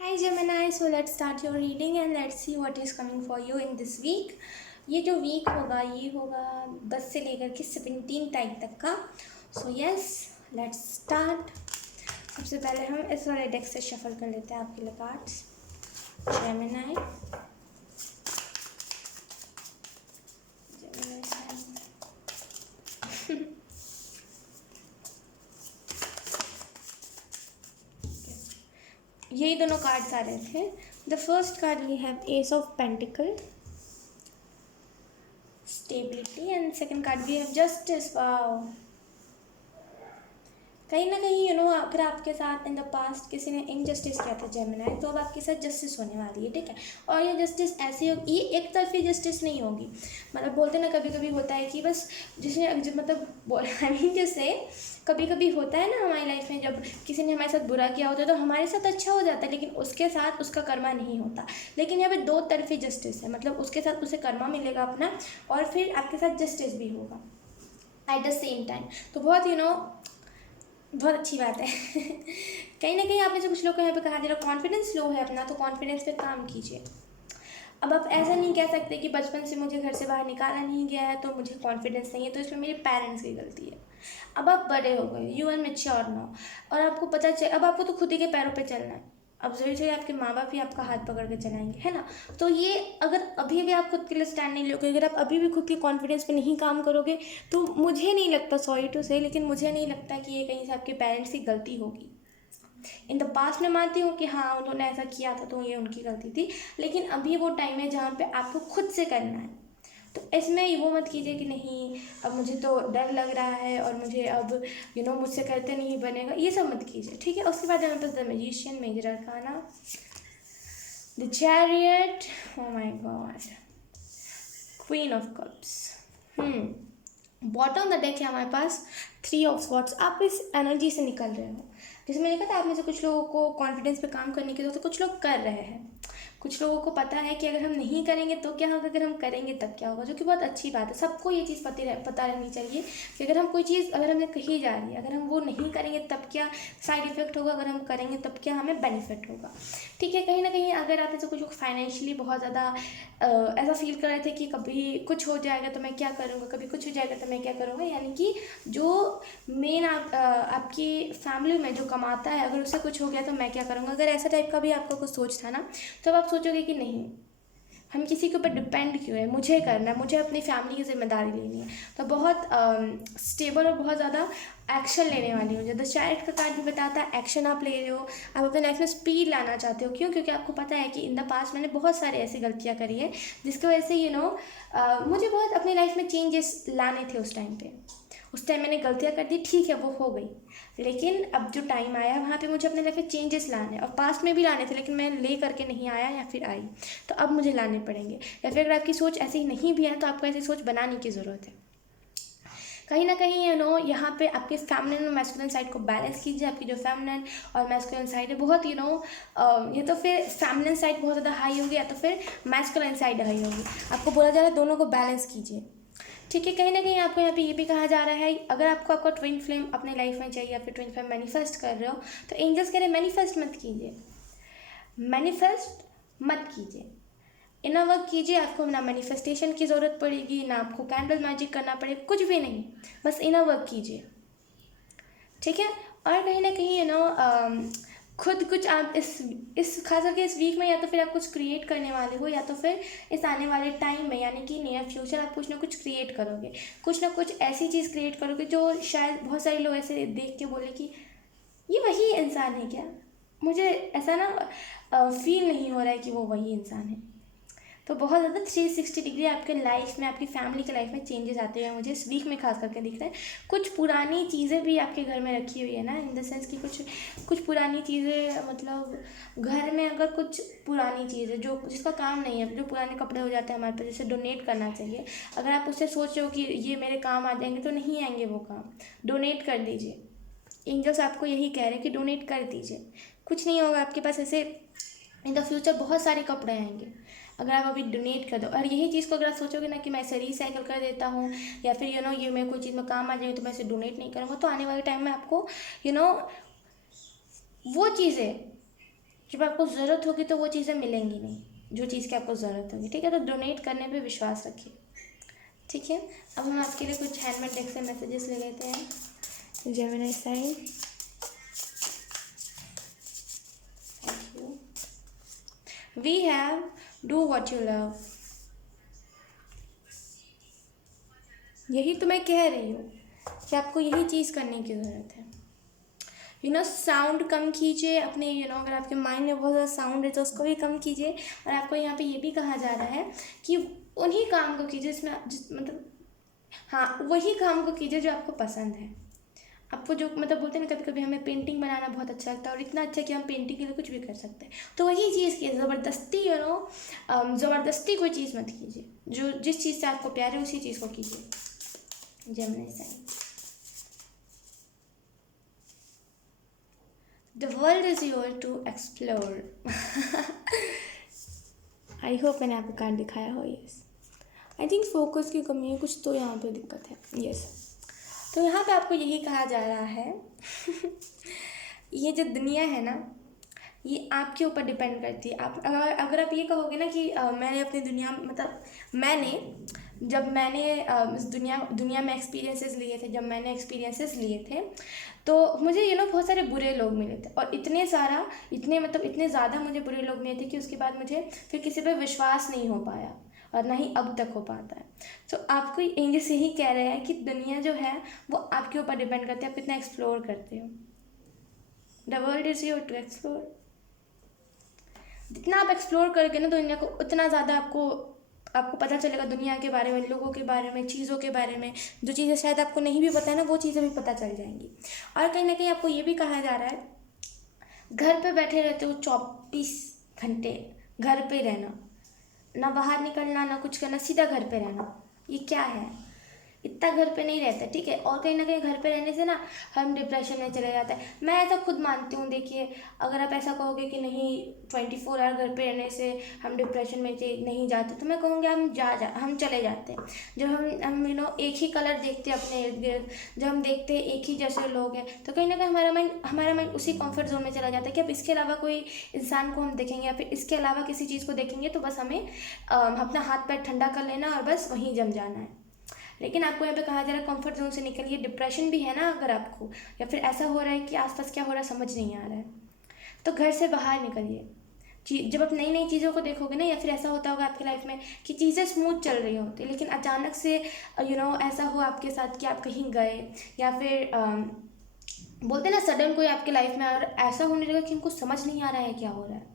Hi Gemini, so let's start your reading and let's see what is coming for you in this week. ये जो week होगा ये होगा 10 से लेकर के 17 तारीख तक का. So yes, let's start. सबसे पहले हम इस वाले डेक से शफल कर लेते हैं आपके लिए कार्ड्स. जेमिनाई, यही दोनों कार्ड्स आ रहे थे. The first card we have ace of pentacle, stability, and second card we have justice. Wow, कहीं ना कहीं अगर आपके साथ इन द पास्ट किसी ने इनजस्टिस किया था जेमिनाई, तो अब आपके साथ जस्टिस होने वाली है. ठीक है, और ये जस्टिस ऐसी होगी, ये एक तरफी जस्टिस नहीं होगी. मतलब बोलते ना, कभी कभी होता है कि बस जिसने मतलब आई मीन जैसे कभी कभी होता है ना हमारी लाइफ में, जब किसी ने हमारे साथ बुरा किया होता है तो हमारे साथ अच्छा हो जाता है, लेकिन उसके साथ उसका कर्मा नहीं होता. लेकिन यहाँ पे दो तरफी जस्टिस है, मतलब उसके साथ उसे कर्मा मिलेगा अपना, और फिर आपके साथ जस्टिस भी होगा एट द सेम टाइम. तो बहुत बहुत अच्छी बात है. कहीं ना कहीं आपने से कुछ लोग को यहाँ पे कहा जा रहा कॉन्फिडेंस लो है अपना, तो कॉन्फिडेंस पे काम कीजिए. अब आप ऐसा नहीं कह सकते कि बचपन से मुझे घर से बाहर निकाला नहीं गया है तो मुझे कॉन्फिडेंस नहीं है, तो इसमें मेरे पेरेंट्स की गलती है. अब आप बड़े हो गए, यू आर मैच्योर नाउ, और आपको पता चल, अब आपको तो खुद ही के पैरों पे चलना है. अब ज़रूरी आपके माँ बाप ही आपका हाथ पकड़ के चलाएंगे, है ना. तो ये अगर अभी भी आप खुद के लिए स्टैंड नहीं लोगे, अगर आप अभी भी खुद के कॉन्फिडेंस पे नहीं काम करोगे, तो मुझे नहीं लगता, सॉरी टू से, लेकिन मुझे नहीं लगता कि ये कहीं से आपके पेरेंट्स की गलती होगी. इन द पास्ट में मानती हूँ कि हाँ उन्होंने ऐसा किया था तो ये उनकी गलती थी, लेकिन अभी वो टाइम है जहाँ पे आपको खुद से करना है. तो इसमें वो मत कीजिए कि नहीं अब मुझे तो डर लग रहा है और मुझे अब मुझसे करते नहीं बनेगा, ये सब मत कीजिए. ठीक है, उसके बाद हमारे पास the magician, major arcana, the chariot, oh my God, queen of cups. Bottom the deck है हमारे पास 3 ऑफ स्वॉर्ड्स. आप इस एनर्जी से निकल रहे हो. जैसे मैंने कहा था, आप में से कुछ लोगों को कॉन्फिडेंस पे काम करने की जरूरत है, कुछ लोग कर रहे हैं. कुछ लोगों को पता है कि अगर हम नहीं करेंगे तो क्या होगा, अगर हम करेंगे तब क्या होगा, जो कि बहुत अच्छी बात है. सबको ये चीज़ पता रहनी चाहिए कि अगर हम कोई चीज़, अगर हमें कही जा रही है, अगर हम वो नहीं करेंगे तब क्या साइड इफेक्ट होगा, अगर हम करेंगे तब क्या हमें बेनिफिट होगा. ठीक है, कहीं ना कहीं अगर आप ऐसे कुछ लोग फाइनेंशियली बहुत ज़्यादा ऐसा फील कर रहे थे कि कभी कुछ हो जाएगा तो मैं क्या करूँगा, कभी कुछ हो जाएगा तो मैं क्या करूँगा, यानी कि जो मेन आपकी फैमिली में जो कमाता है, अगर उससे कुछ हो गया तो मैं क्या करूँगा, अगर ऐसा टाइप का भी आपका कुछ सोच था ना, तो अब आप सोचोगे कि नहीं, हम किसी के ऊपर डिपेंड क्यों है, मुझे करना है, मुझे अपनी फैमिली की जिम्मेदारी लेनी है. तो बहुत स्टेबल और बहुत ज़्यादा एक्शन लेने वाली हो. जब द चाइल्ड का कार्ड भी बताता है एक्शन आप ले रहे हो, आप अपने लाइफ में स्पीड लाना चाहते हो. क्यों? क्योंकि आपको पता है कि इन द पास्ट मैंने बहुत सारी ऐसी गलतियाँ करी है जिसकी वजह से मुझे बहुत अपनी लाइफ में चेंजेस लाने थे. उस टाइम मैंने गलतियाँ कर दी, ठीक है वो हो गई, लेकिन अब जो टाइम आया वहाँ पे मुझे अपने लाइफ में चेंजेस लाने, और पास्ट में भी लाने थे लेकिन मैं ले करके नहीं आया या फिर आई, तो अब मुझे लाने पड़ेंगे. या फिर अगर आपकी सोच ऐसी नहीं भी है तो आपको ऐसी सोच बनाने की ज़रूरत है. कहीं ना कहीं यहाँ पे आपके फेमिनिन और मैस्कुलिन साइड को बैलेंस कीजिए. आपकी जो फेमिनिन और मैस्कुलिन साइड है बहुत ये तो फिर फेमिनिन साइड बहुत ज़्यादा हाई होगी या तो फिर मैस्कुलिन साइड हाई होगी. आपको बोला जा रहा है दोनों को बैलेंस कीजिए. ठीक है, कहीं ना कहीं आपको यहाँ पे ये भी कहा जा रहा है, अगर आपका ट्विन फ्लेम अपने लाइफ में चाहिए या फिर ट्विन फ्लेम मैनिफेस्ट कर रहे हो, तो एंजल्स कह रहे मैनिफेस्ट मत कीजिए, मैनिफेस्ट मत कीजिए, इनर वर्क कीजिए. आपको ना मैनिफेस्टेशन की ज़रूरत पड़ेगी, ना आपको कैंडल मैजिक करना पड़ेगा, कुछ भी नहीं, बस इनर वर्क कीजिए. ठीक है, और कहीं ना कहीं खुद कुछ आप इस खास करके इस वीक में या तो फिर आप कुछ क्रिएट करने वाले हो, या तो फिर इस आने वाले टाइम में यानी कि नियर फ्यूचर आप कुछ ना कुछ क्रिएट करोगे, कुछ ना कुछ ऐसी चीज़ क्रिएट करोगे जो शायद बहुत सारे लोग ऐसे देख के बोले कि ये वही इंसान है क्या. मुझे ऐसा ना फील नहीं हो रहा है कि वो वही इंसान है. तो बहुत ज़्यादा 360 डिग्री आपके लाइफ में, आपकी फैमिली के लाइफ में चेंजेस आते हुए मुझे इस वीक में खास करके दिख रहा है. कुछ पुरानी चीज़ें भी आपके घर में रखी हुई है ना, इन द सेंस कि कुछ पुरानी चीज़ें, मतलब घर में अगर कुछ पुरानी चीज़ है जो जिसका काम नहीं है, जो पुराने कपड़े हो जाते हैं हमारे पास, जैसे डोनेट करना चाहिए. अगर आप उससे सोच रहे हो कि ये मेरे काम आ जाएंगे, तो नहीं आएंगे वो काम. डोनेट कर दीजिए. एंजल्स आपको यही कह रहे हैं कि डोनेट कर दीजिए. कुछ नहीं होगा आपके पास, ऐसे इन द फ्यूचर बहुत सारे कपड़े आएंगे अगर आप अभी डोनेट कर दो. और यही चीज़ को अगर आप सोचोगे ना कि मैं इसे रिसाइकिल कर देता हूँ, या फिर ये मेरे कोई चीज़ में काम आ जाएगी तो मैं इसे डोनेट नहीं करूँगा, तो आने वाले टाइम में आपको वो चीज़ें जब आपको ज़रूरत होगी तो वो चीज़ें मिलेंगी नहीं, जो चीज़ की आपको ज़रूरत होगी, ठीक है। तो डोनेट करने पे विश्वास रखिए, ठीक है। अब हम आपके लिए कुछ हैंडमेड डेक से मैसेजेस ले लेते हैं। Gemini sign, thank you. We have do what you love, यही तो मैं कह रही हूँ कि आपको यही चीज़ करने की ज़रूरत है। साउंड कम कीजिए अपने, अगर आपके माइंड में बहुत ज़्यादा साउंड है तो उसको भी कम कीजिए। और आपको यहाँ पे ये भी कहा जा रहा है कि उन्हीं काम को कीजिए मतलब हाँ, वही काम को कीजिए जो आपको पसंद है। आपको जो बोलते हैं ना, कभी कभी हमें पेंटिंग बनाना बहुत अच्छा लगता है और इतना अच्छा कि हम पेंटिंग के लिए कुछ भी कर सकते हैं, तो वही चीज़ कीजिए। ज़बरदस्ती ज़बरदस्ती कोई चीज़ मत कीजिए, जो जिस चीज़ से आपको प्यार है उसी चीज़ को कीजिए। Gemini sign, The world is yours to explore. I hope मैंने आपको कार्ड दिखाया हो। यस, आई थिंक फोकस की कमी है कुछ, तो यहाँ पे दिक्कत है। यस, तो यहाँ पे आपको यही कहा जा रहा है ये जो दुनिया है ना, ये आपके ऊपर डिपेंड करती है। आप अगर आप ये कहोगे ना कि मैंने अपनी दुनिया जब मैंने इस दुनिया में एक्सपीरियंसेस लिए थे, तो मुझे बहुत सारे बुरे लोग मिले थे, और इतने ज़्यादा मुझे बुरे लोग मिले थे कि उसके बाद मुझे फिर किसी पर विश्वास नहीं हो पाया, और ना ही अब तक हो पाता है। तो आपको एंजल से ही कह रहे हैं कि दुनिया जो है वो आपके ऊपर डिपेंड करती है, आप कितना एक्सप्लोर करते हो। The world is your to explore. जितना आप एक्सप्लोर करोगे ना दुनिया को, उतना ज़्यादा आपको पता चलेगा दुनिया के बारे में, लोगों के बारे में, चीज़ों के बारे में। जो चीज़ें शायद आपको नहीं भी पता है ना, वो चीज़ें भी पता चल जाएंगी। और कहीं ना कहीं आपको ये भी कहा जा रहा है, घर पे बैठे रहते हो 24 घंटे, घर पे रहना, ना बाहर निकलना, ना कुछ करना, सीधा घर पे रहना, ये क्या है? इतना घर पे नहीं रहता, ठीक है। और कहीं ना कहीं घर पे रहने से ना हम डिप्रेशन में चले जाते हैं। मैं ऐसा खुद मानती हूँ। देखिए, अगर आप ऐसा कहोगे कि नहीं 24 आवर घर पे रहने से हम डिप्रेशन में नहीं जाते, तो मैं कहूँगी हम चले जाते हैं। जब हम एक ही कलर देखते हैं अपने इर्द गिर्द, जब हम देखते हैं एक ही जैसे लोग हैं, तो कहीं ना कहीं हमारा माइंड उसी कम्फर्ट जोन में चला जाता है कि अब इसके अलावा कोई इंसान को हम देखेंगे या फिर इसके अलावा किसी चीज़ को देखेंगे तो बस हमें अपना हाथ पैर ठंडा कर लेना और बस वहीं जम जाना है। लेकिन आपको यहाँ पे कहा जा रहा है कंफर्ट जोन से निकलिए। डिप्रेशन भी है ना अगर आपको, या फिर ऐसा हो रहा है कि आसपास क्या हो रहा है समझ नहीं आ रहा है, तो घर से बाहर निकलिए। जब आप नई नई चीज़ों को देखोगे ना, या फिर ऐसा होता होगा आपकी लाइफ में कि चीज़ें स्मूथ चल रही होती, लेकिन अचानक से ऐसा हो आपके साथ कि आप कहीं गए, या फिर बोलते ना सडन कोई आपके लाइफ में, और ऐसा होने लगा कि हमको समझ नहीं आ रहा है क्या हो रहा है,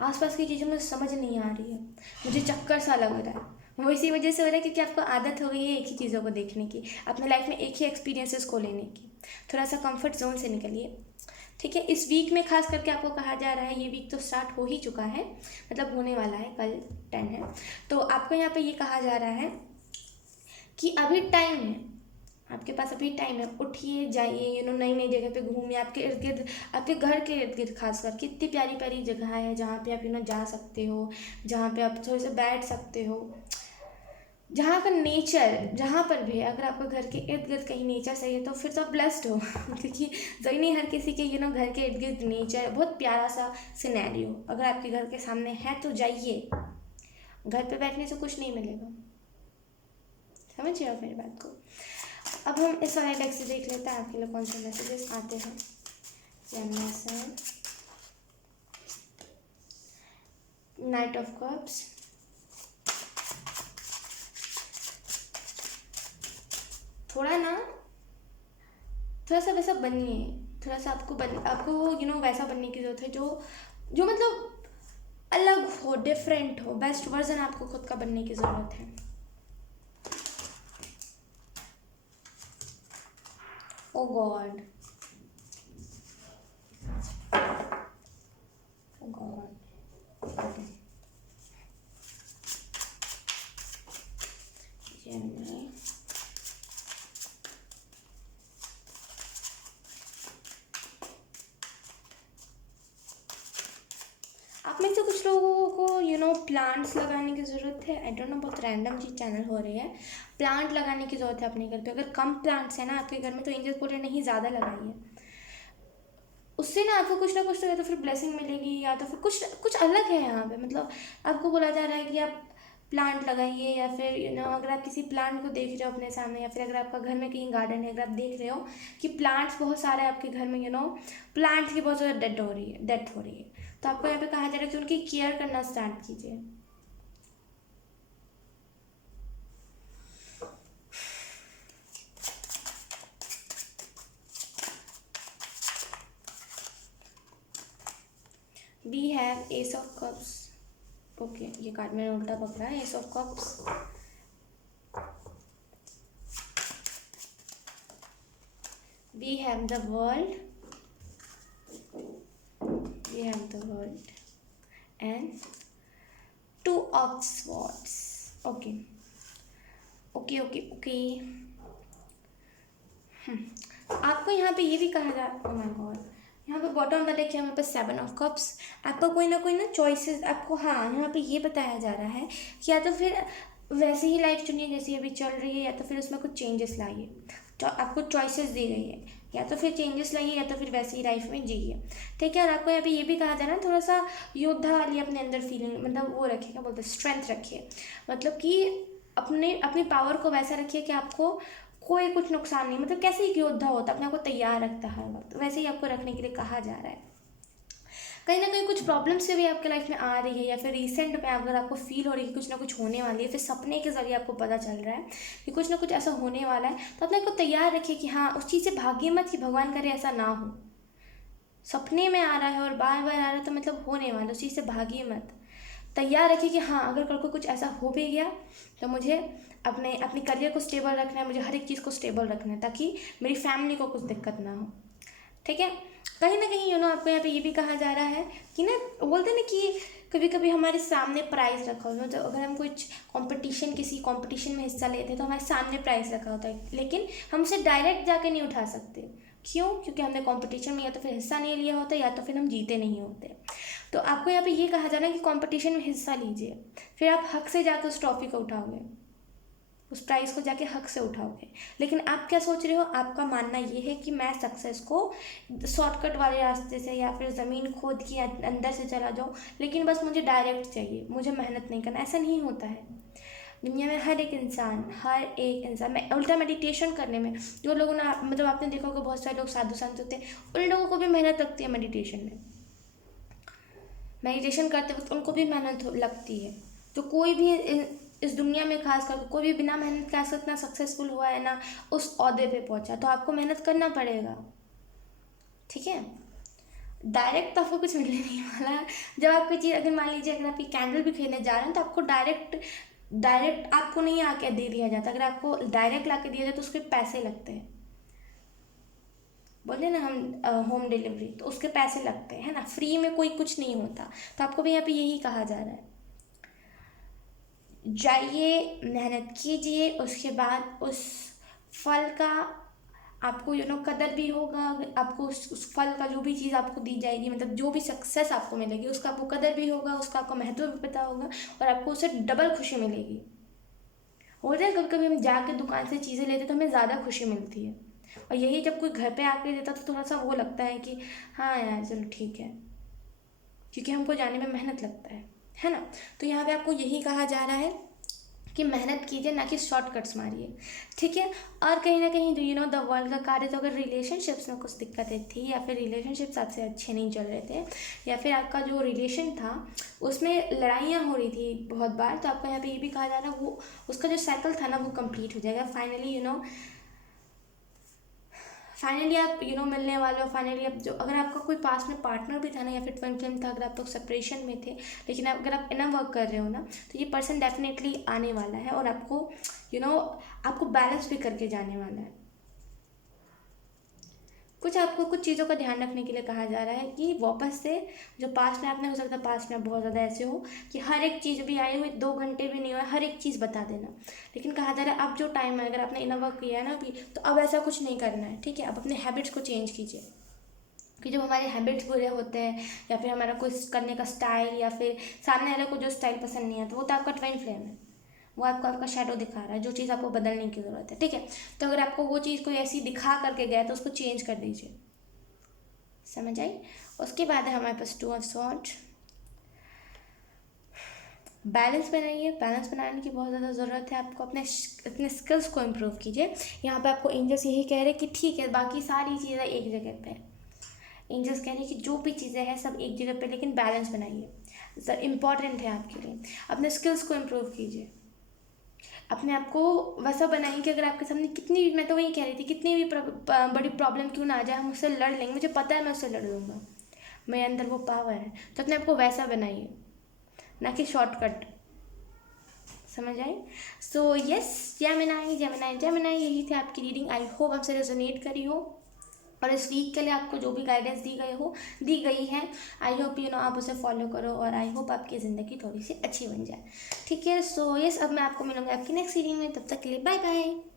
आसपास की चीज़ें मुझे समझ नहीं आ रही है, मुझे चक्कर सा लग रहा है। वो इसी वजह से हो रहा है क्योंकि आपको आदत हो गई है एक ही चीज़ों को देखने की, अपने लाइफ में एक ही एक्सपीरियंसेस को लेने की। थोड़ा सा कंफर्ट जोन से निकलिए, ठीक है। इस वीक में खास करके आपको कहा जा रहा है, ये वीक तो स्टार्ट हो ही चुका है, होने वाला है, कल 10 है, तो आपको यहाँ पे ये कहा जा रहा है कि अभी टाइम है, आपके पास अभी टाइम है। उठिए, जाइए, नई नई जगह पे घूमिए। आपके इर्द गिर्द, आपके घर के इर्द गिर्द खास कर कितनी प्यारी प्यारी जगह है जहाँ पे आप जा सकते हो, जहाँ पे आप थोड़े से बैठ सकते हो, जहाँ का नेचर, जहाँ पर भी अगर आपको घर के इर्द गिर्द कहीं नेचर सही है तो फिर तो आप ब्लेस्ड हो क्योंकि जरूरी नहीं हर किसी के घर के इर्द गिर्द नेचर, बहुत प्यारा सा सिनेरियो अगर आपके घर के सामने है तो जाइए। घर पे बैठने से कुछ नहीं मिलेगा, समझिए आप मेरी बात को। अब हम इस वाले डेक से देख लेते हैं आपके लिए कौन से मैसेजेस आते हैं। नाइट ऑफ कप्स, थोड़ा सा वैसा बनिए, थोड़ा सा आपको वैसा बनने की ज़रूरत है जो अलग हो, डिफरेंट हो, बेस्ट वर्जन आपको खुद का बनने की ज़रूरत है। ओ गॉड, ओ गॉड, आप में से कुछ लोगों को प्लांट्स लगाने की ज़रूरत है। आई डोंट नो, बहुत रैंडम चीज़ चैनल हो रही है। प्लांट लगाने की ज़रूरत है अपने घर पे। अगर कम प्लांट्स है ना आपके घर में तो एंजल्स बोल रहे नहीं, ज़्यादा लगाइए। उससे ना आपको कुछ ना कुछ तो या तो फिर ब्लेसिंग मिलेगी या तो फिर कुछ कुछ अलग है यहाँ पे। मतलब आपको बोला जा रहा है कि आप प्लांट लगाइए, या फिर अगर आप किसी प्लांट को देख रहे हो अपने सामने, या फिर अगर आपका घर में कहीं गार्डन है, अगर आप देख रहे हो कि प्लांट्स बहुत सारे आपके घर में प्लांट्स की बहुत ज़्यादा डेथ हो रही है, तो आपको यहाँ पे कहा जा रहा है कि उनकी केयर करना स्टार्ट कीजिए। We have ace of cups. Okay, ये कार्ड मैंने उल्टा पकड़ा है, ace of cups. We have the world, we have the world and two of swords. Okay okay okay okay. आपको यहाँ पे ये भी कहा जा, ओह माय गॉड, यहाँ पे बॉटम में देखिए हमारे पास 7 ऑफ कप्स। आपको कोई ना चॉइसेस आपको, हाँ, यहाँ पे ये बताया जा रहा है कि या तो फिर वैसे ही लाइफ चुनिए जैसी अभी चल रही है, या तो फिर उसमें कुछ चेंजेस लाइए। तो आपको चॉइसेस दी गई है, या तो फिर चेंजेस लाइए या तो फिर वैसे ही लाइफ में जिए। ठीक है। और आपको यहाँ पे ये भी कहा जा रहा है थोड़ा सा योद्धा वाली अपने अंदर फीलिंग, मतलब वो रखिए, क्या बोलते हैं, स्ट्रेंथ रखिए। मतलब कि अपनी पावर को वैसा रखिए कि आपको कोई कुछ नुकसान नहीं, मतलब कैसे एक योद्धा होता है अपने आप को तैयार रखता है हर वक्त, वैसे ही आपको रखने के लिए कहा जा रहा है। कहीं ना कहीं कुछ प्रॉब्लम्स से भी आपके लाइफ में आ रही है, या फिर रिसेंट में अगर आपको फील हो रही है कि कुछ ना कुछ होने वाली है, फिर सपने के जरिए आपको पता चल रहा है कि कुछ ना कुछ ऐसा होने वाला है, तो अपने को तैयार रखिए कि हाँ, उस चीज़ से भागिए मत कि भगवान करे ऐसा ना हो। सपने में आ रहा है और बार बार आ रहा है तो मतलब होने वाला, उस चीज़ से भागिए मत। तैयार रखिए कि हाँ, अगर कल को कुछ ऐसा हो भी गया तो मुझे अपनी करियर को स्टेबल रखना है, मुझे हर एक चीज़ को स्टेबल रखना है, ताकि मेरी फैमिली को कुछ दिक्कत ना हो। ठीक है। कहीं ना कहीं आपको यहाँ पे ये भी कहा जा रहा है कि ना, बोलते हैं ना कि कभी कभी हमारे सामने प्राइज़ रखा होता है, तो अगर हम कुछ किसी कंपटीशन में हिस्सा लेते हैं तो हमारे सामने प्राइज़ रखा होता है, लेकिन हम उसे डायरेक्ट जाके नहीं उठा सकते। क्यों? क्योंकि हमने कंपटीशन में या तो फिर हिस्सा नहीं लिया होता, या तो फिर हम जीते नहीं होते। तो आपको यहाँ पे ये कहा जा रहा है कि कंपटीशन में हिस्सा लीजिए, फिर आप हक से जाकर उस ट्रॉफी को उठाओगे, उस प्राइज़ को जाके हक से उठाओगे। लेकिन आप क्या सोच रहे हो, आपका मानना ये है कि मैं सक्सेस को शॉर्टकट वाले रास्ते से या फिर ज़मीन खोद के अंदर से चला जाऊँ, लेकिन बस मुझे डायरेक्ट चाहिए, मुझे मेहनत नहीं करना। ऐसा नहीं होता है। दुनिया में हर एक इंसान मैं उल्टा मेडिटेशन करने में, जो लोगों ने, मतलब आपने देखा होगा बहुत सारे लोग साधु संत होते हैं, उन लोगों को भी मेहनत लगती है मेडिटेशन में। मेडिटेशन करते वक्त उनको भी मेहनत लगती है। तो कोई भी इस दुनिया में खास करके कोई भी बिना मेहनत के आज तक ना सक्सेसफुल हुआ है ना उस ओहदे पे पहुंचा। तो आपको मेहनत करना पड़ेगा। ठीक है। डायरेक्ट तो आपको कुछ मिलने नहीं वाला। जब आप कोई चीज़, अगर मान लीजिए अगर आप ये कैंडल भी खरीदने जा रहे हैं तो आपको डायरेक्ट आपको नहीं आके दे दिया जाता। अगर आपको डायरेक्ट ला के दिया जाए तो उसके पैसे लगते हैं। बोले ना हम होम डिलीवरी, तो उसके पैसे लगते हैं ना, फ्री में कोई कुछ नहीं होता। तो आपको भी यहाँ पे यही कहा जा रहा है, जाइए, मेहनत कीजिए, उसके बाद उस फल का आपको कदर भी होगा। आपको उस फल का जो भी चीज़ आपको दी जाएगी, मतलब जो भी सक्सेस आपको मिलेगी, उसका आपको कदर भी होगा, उसका आपको महत्व भी पता होगा, और आपको उससे डबल खुशी मिलेगी। होता है कभी कभी हम जाके दुकान से चीज़ें लेते तो हमें ज़्यादा खुशी मिलती है, और यही जब कोई घर पे आके देता तो थोड़ा सा वो लगता है कि हाँ यार चलो ठीक है, क्योंकि हमको जाने में मेहनत लगता है ना। तो यहाँ पे आपको यही कहा जा रहा है कि मेहनत कीजिए, ना कि शॉर्टकट्स मारिए। ठीक है। और कहीं ना कहीं द वर्ल्ड का कार्य, तो अगर रिलेशनशिप्स में कुछ दिक्कतें थी, या फिर रिलेशनशिप्स आपसे अच्छे नहीं चल रहे थे, या फिर आपका जो रिलेशन था उसमें लड़ाइयाँ हो रही थी बहुत बार, तो आपको यहाँ पे ये भी कहा जा रहा है वो उसका जो साइकिल था ना वो कंप्लीट हो जाएगा। फाइनली आप मिलने वाले हो। फाइनली आप जो, अगर आपका कोई पास में पार्टनर भी था ना, या फिर ट्विन फ्लेम था, अगर आप लोग सेपरेशन में थे, लेकिन अगर आप इनर वर्क कर रहे हो ना, तो ये पर्सन डेफिनेटली आने वाला है, और आपको आपको बैलेंस भी करके जाने वाला है। आपको कुछ चीज़ों का ध्यान रखने के लिए कहा जा रहा है कि वापस से जो पास्ट में आपने, हो सकता है पास्ट में बहुत ज़्यादा ऐसे हो कि हर एक चीज़ भी आए हुए 2 घंटे भी नहीं हुआ, हर एक चीज़ बता देना। लेकिन कहा जा रहा है अब जो टाइम है, अगर आपने इनर वर्क किया है ना अभी, तो अब ऐसा कुछ नहीं करना है। ठीक है। अब अपने हैबिट्स को चेंज कीजिए, कि जब हमारे हैबिट्स बुरे होते हैं, या फिर हमारा कोई करने का स्टाइल, या फिर सामने वाले को जो स्टाइल पसंद नहीं है, तो वो तो आपका ट्विन फ्लेम है, वो आपका शैडो दिखा रहा है, जो चीज़ आपको बदलने की ज़रूरत है। ठीक है। तो अगर आपको वो चीज़ कोई ऐसी दिखा करके गया तो उसको चेंज कर दीजिए। समझ आई। उसके बाद है हमारे पास टू ऑफ स्वॉर्ड्स। बैलेंस बनाइए, बैलेंस बनाने की बहुत ज़्यादा ज़रूरत है आपको। अपने स्किल्स को इम्प्रूव कीजिए। यहाँ पे आपको एंजल्स यही कह रहे हैं कि ठीक है, बाकी सारी चीज़ें एक जगह पे। एंजल्स कह रहे हैं कि जो भी चीज़ें हैं सब एक जगह पे, लेकिन बैलेंस बनाइए, सर इम्पॉर्टेंट है आपके लिए। अपने स्किल्स को इम्प्रूव कीजिए, अपने आप को वैसा बनाइए कि अगर आपके सामने कितनी भी, मैं तो वही कह रही थी, कितनी भी बड़ी प्रॉब्लम क्यों ना आ जाए, हम उससे लड़ लेंगे, मुझे पता है मैं उससे लड़ लूँगा, मेरे अंदर वो पावर है। तो अपने आप को वैसा बनाइए, ना कि शॉर्टकट। समझ आई। So yes, Gemini Gemini Gemini, यही थी आपकी रीडिंग। आई होप हमसे रेजोनेट करी हो, और इस वीक के लिए आपको जो भी गाइडेंस दी गई है, आई होप आप उसे फॉलो करो, और आई होप आपकी ज़िंदगी थोड़ी सी अच्छी बन जाए। ठीक है। सो यस, अब मैं आपको मिलूंगी आपकी नेक्स्ट रीडिंग में। तब तक के लिए बाय बाय।